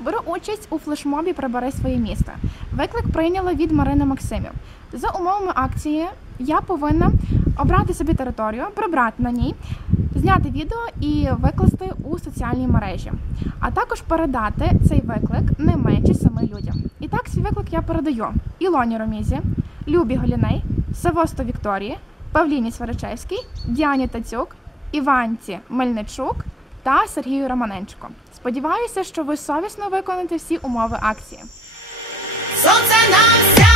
Беру участь у флешмобі Прибери своє місто. Виклик прийняла від Марини Максимів. За умовами акції я повинна обрати собі територію, прибрати на ній, зняти відео і викласти у соціальній мережі, а також передати цей виклик не менше семи людям. І так свій виклик я передаю Ілоні Ромізі, Любі Голіней, Савосту Вікторії, Павліні Сваричевській, Діані Тацюк, Іванці Мельничук та Сергію Романенчику. Сподіваюся, що ви совісно виконаєте всі умови акції. Сонце нам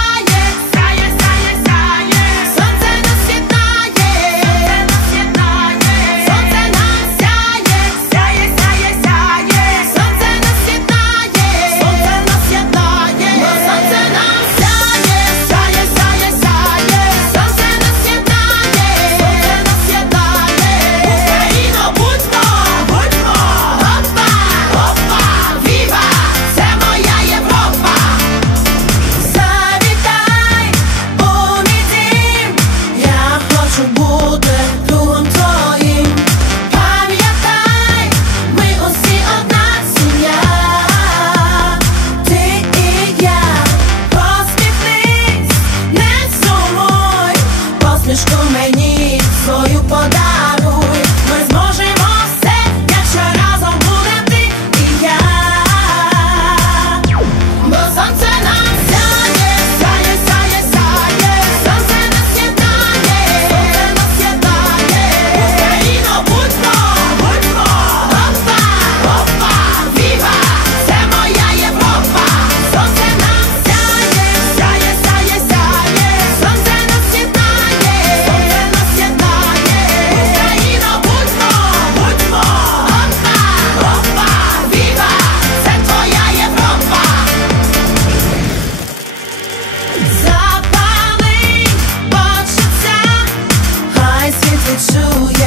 to you.